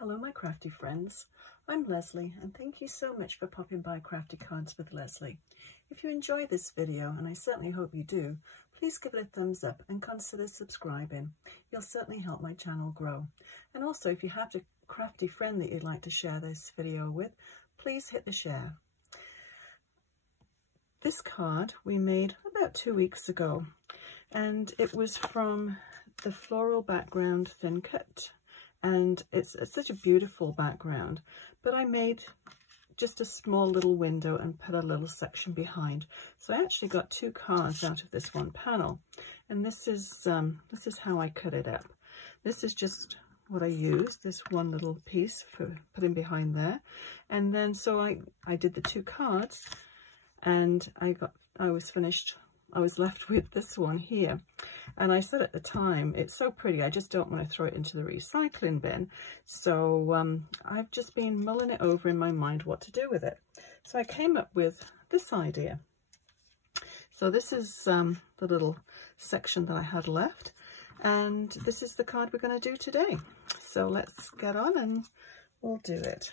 Hello my crafty friends, I'm Leslie and thank you so much for popping by Crafty Cards with Leslie. If you enjoy this video, and I certainly hope you do, please give it a thumbs up and consider subscribing. You'll certainly help my channel grow. And also if you have a crafty friend that you'd like to share this video with, please hit the share. This card we made about 2 weeks ago and it was from the Floral background thin cut. And it's such a beautiful background, but I made just a small little window and put a little section behind. So I actually got 2 cards out of this one panel, and this is how I cut it up. This is just what I used, this one little piece for putting behind there, and then so I did the 2 cards, and I was left with this one here. And I said at the time, it's so pretty, I just don't want to throw it into the recycling bin. So I've just been mulling it over in my mind what to do with it. So I came up with this idea. So this is the little section that I had left. And this is the card we're going to do today. So let's get on and we'll do it.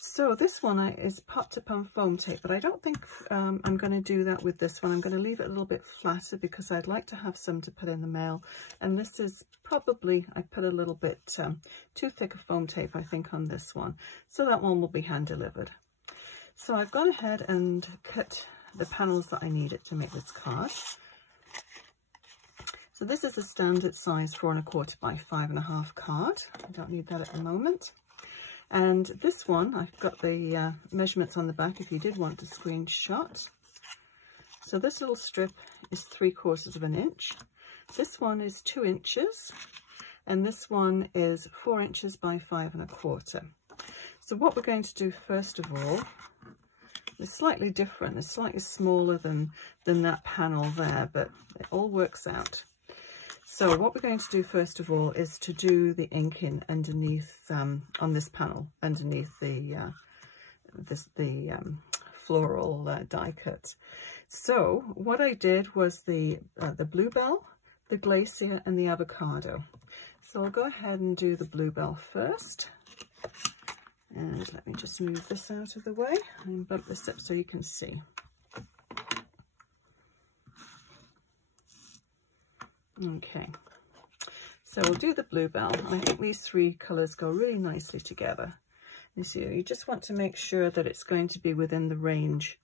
So this one is popped up on foam tape, but I don't think I'm going to do that with this one. I'm going to leave it a little bit flatter because I'd like to have some to put in the mail. And this is probably, I put a little bit too thick of foam tape, I think, on this one. So that one will be hand delivered. So I've gone ahead and cut the panels that I needed to make this card. So this is a standard size 4 1/4 by 5 1/2 card. I don't need that at the moment. And this one, I've got the measurements on the back if you did want to screenshot. So this little strip is 3/4 of an inch. This one is 2 inches. And this one is 4 inches by 5 1/4. So what we're going to do first of all is slightly different. It's slightly smaller than that panel there, but it all works out. So what we're going to do first of all is to do the inking underneath on this panel, underneath the floral die cut. So what I did was the Belle, the Glacier and the Avocado. So I'll go ahead and do the Belle first. And let me just move this out of the way and bump this up so you can see. Okay, so we'll do the Belle, and I think these 3 colours go really nicely together. You see, you just want to make sure that it's going to be within the range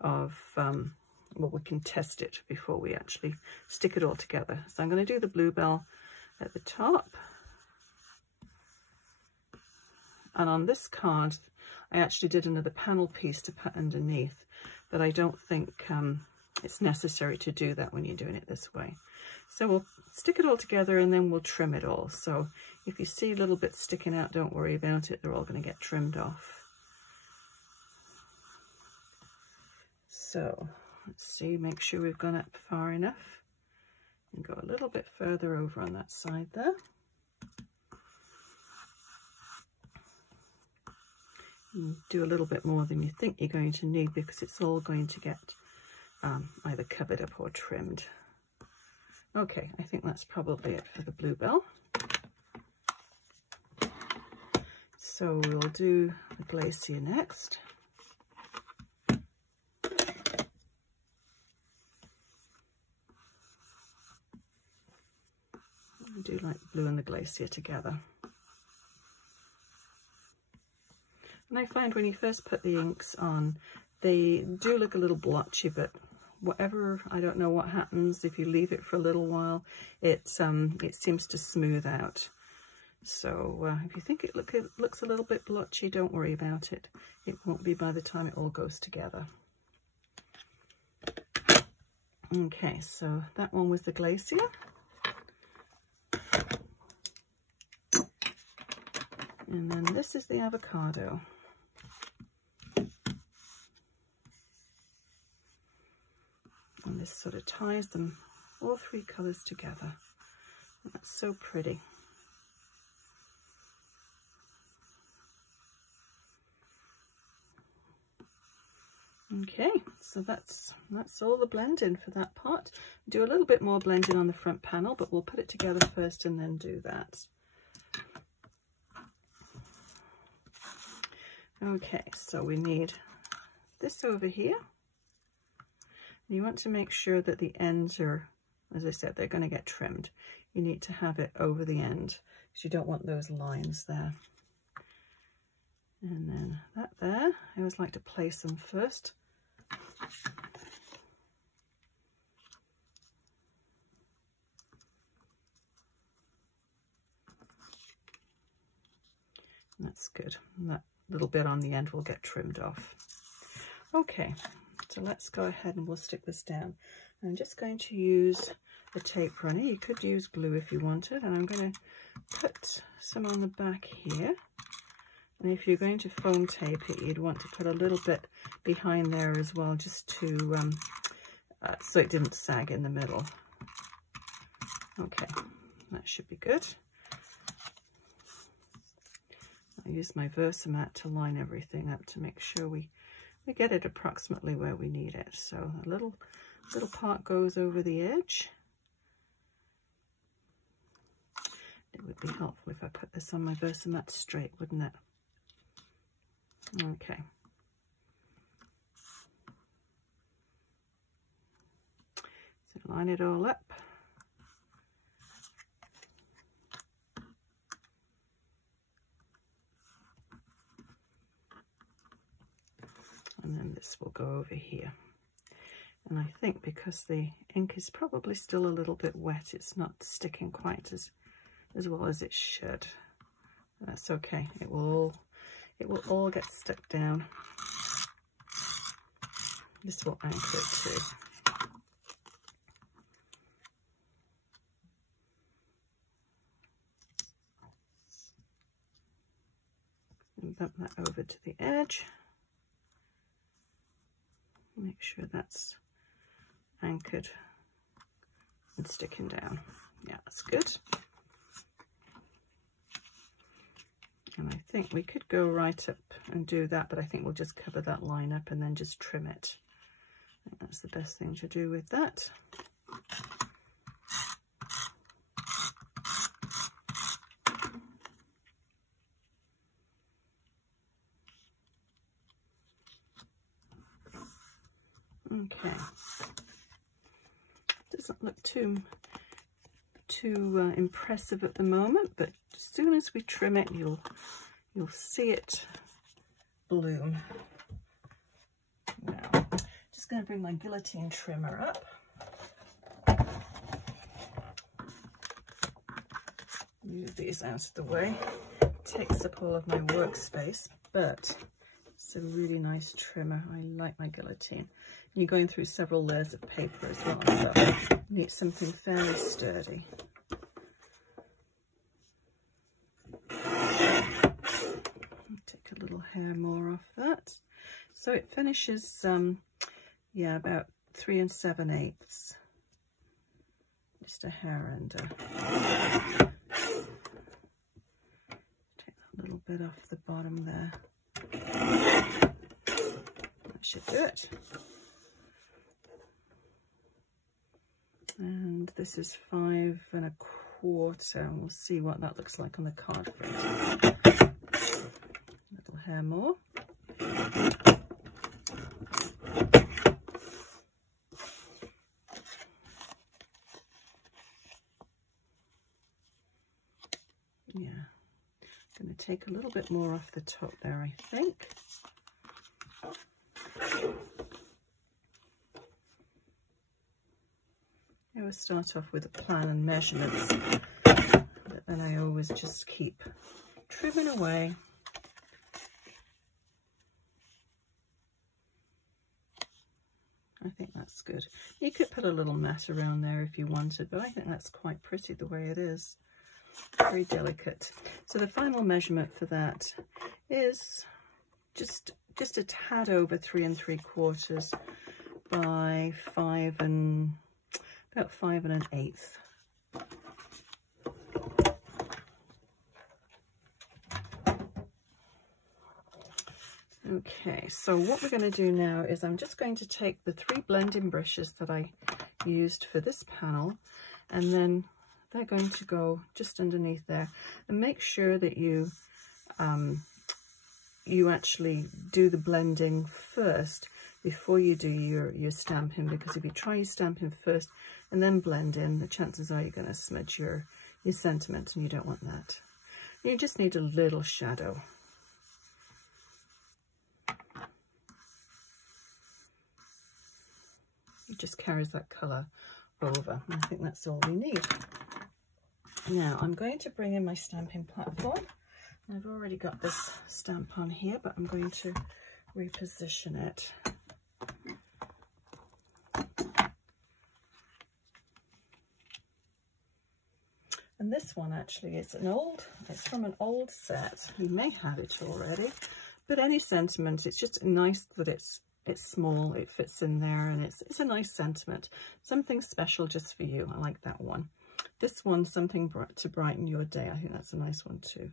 of, well, we can test it before we actually stick it all together. So I'm going to do the Belle at the top. And on this card, I actually did another panel piece to put underneath, but I don't think it's necessary to do that when you're doing it this way. So we'll stick it all together and then we'll trim it all. So if you see little bits sticking out, don't worry about it. They're all going to get trimmed off. So let's see, make sure we've gone up far enough and go a little bit further over on that side there. And do a little bit more than you think you're going to need because it's all going to get either covered up or trimmed. Okay, I think that's probably it for the Belle. So we'll do the Glacier next. I do like the blue and the Glacier together. And I find when you first put the inks on, they do look a little blotchy, but whatever, I don't know what happens if you leave it for a little while, it seems to smooth out. So if you think it looks a little bit blotchy, don't worry about it. It won't be by the time it all goes together. Okay, so that one was the Glacier. And then this is the Avocado. And this sort of ties them, all 3 colours together. That's so pretty. Okay, so that's all the blending for that part. Do a little bit more blending on the front panel, but we'll put it together first and then do that. Okay, so we need this over here. You want to make sure that the ends are, as I said, they're going to get trimmed. You need to have it over the end because you don't want those lines there. And then that there, I always like to place them first. That's good. And that little bit on the end will get trimmed off. Okay, so let's go ahead and we'll stick this down. I'm just going to use a tape runner. You could use glue if you wanted, and I'm going to put some on the back here. And if you're going to foam tape it, you'd want to put a little bit behind there as well, just to so it didn't sag in the middle. Okay, that should be good. I use my Versamat to line everything up to make sure we get it approximately where we need it. So a little part goes over the edge. It would be helpful if I put this on my Versamat straight, wouldn't it? Okay. So line it all up. And then this will go over here. And I think because the ink is probably still a little bit wet, it's not sticking quite as well as it should. That's okay. It will all get stuck down. This will anchor it too. And bump that over to the edge. Make sure that's anchored and sticking down. Yeah, that's good. And I think we could go right up and do that, but I think we'll just cover that line up and then just trim it. I think that's the best thing to do with that. Okay. Doesn't look too impressive at the moment, but as soon as we trim it, you'll see it bloom. Now, just going to bring my guillotine trimmer up. Move these out of the way. It takes up all of my workspace, but it's a really nice trimmer. I like my guillotine. You're going through several layers of paper as well, so you need something fairly sturdy. Take a little hair more off that. So it finishes, yeah, about 3 7/8. Just a hair under. Take that little bit off the bottom there. That should do it. And this is 5 1/4. We'll see what that looks like on the card front. A little hair more. Yeah, I'm going to take a little bit more off the top there, I think. I always start off with a plan and measurements, but then I always just keep trimming away. I think that's good. You could put a little mat around there if you wanted, but I think that's quite pretty the way it is. Very delicate. So the final measurement for that is just a tad over 3 3/4 by 5 about 5 1/8. Okay, so what we're going to do now is I'm just going to take the 3 blending brushes that I used for this panel, and then they're going to go just underneath there, and make sure that you you actually do the blending first before you do your stamping, because if you try your stamping first and then blend in, the chances are you're going to smudge your sentiment, and you don't want that. You just need a little shadow. It just carries that colour over, and I think that's all we need. Now I'm going to bring in my stamping platform. I've already got this stamp on here, but I'm going to reposition it. And this one actually is it's from an old set. You may have it already, but any sentiment, it's just nice that it's small, it fits in there, and it's a nice sentiment. Something special just for you. I like that one. This one's something to brighten your day. I think that's a nice one too.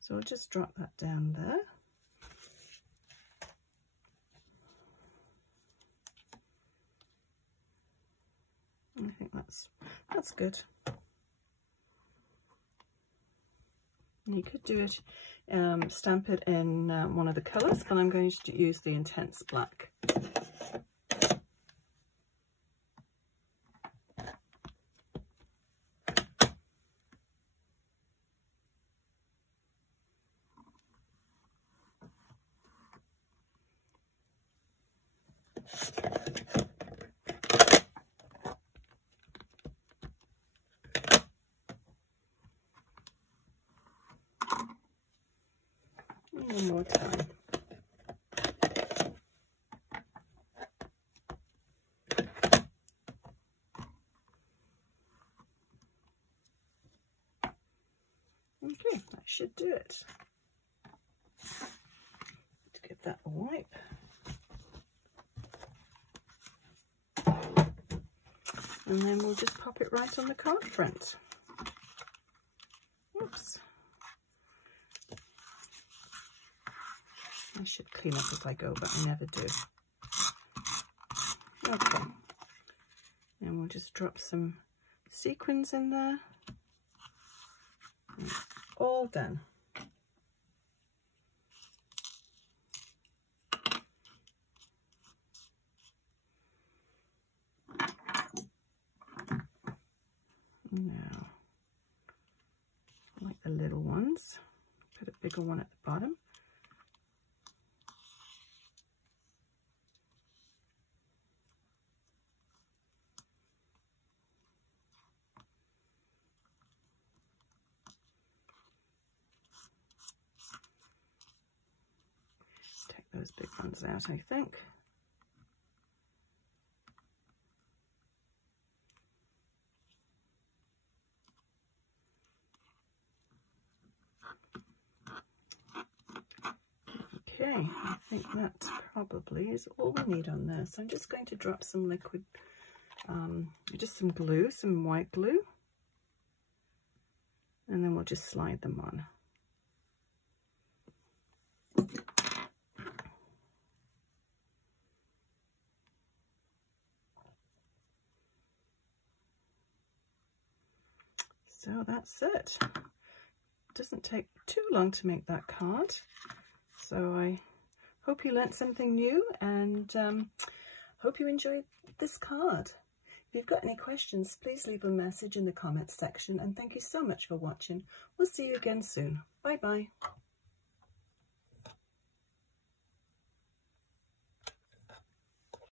So I'll just drop that down there. I think that's good. And you could do it, stamp it in one of the colours, but I'm going to use the intense black. One more time. Okay, that should do it. Let's give that a wipe. And then we'll just pop it right on the card front. Oops. I should clean up as I go, but I never do. Okay. And we'll just drop some sequins in there. And all done. Now, I like the little ones. Put a bigger one at the bottom. Take those big ones out, I think. Okay, I think that probably is all we need on there. So I'm just going to drop some liquid, just some glue, some white glue, and then we'll just slide them on. So that's it. Doesn't take too long to make that card. So I hope you learnt something new, and hope you enjoyed this card. If you've got any questions, please leave a message in the comments section, and thank you so much for watching. We'll see you again soon. Bye bye.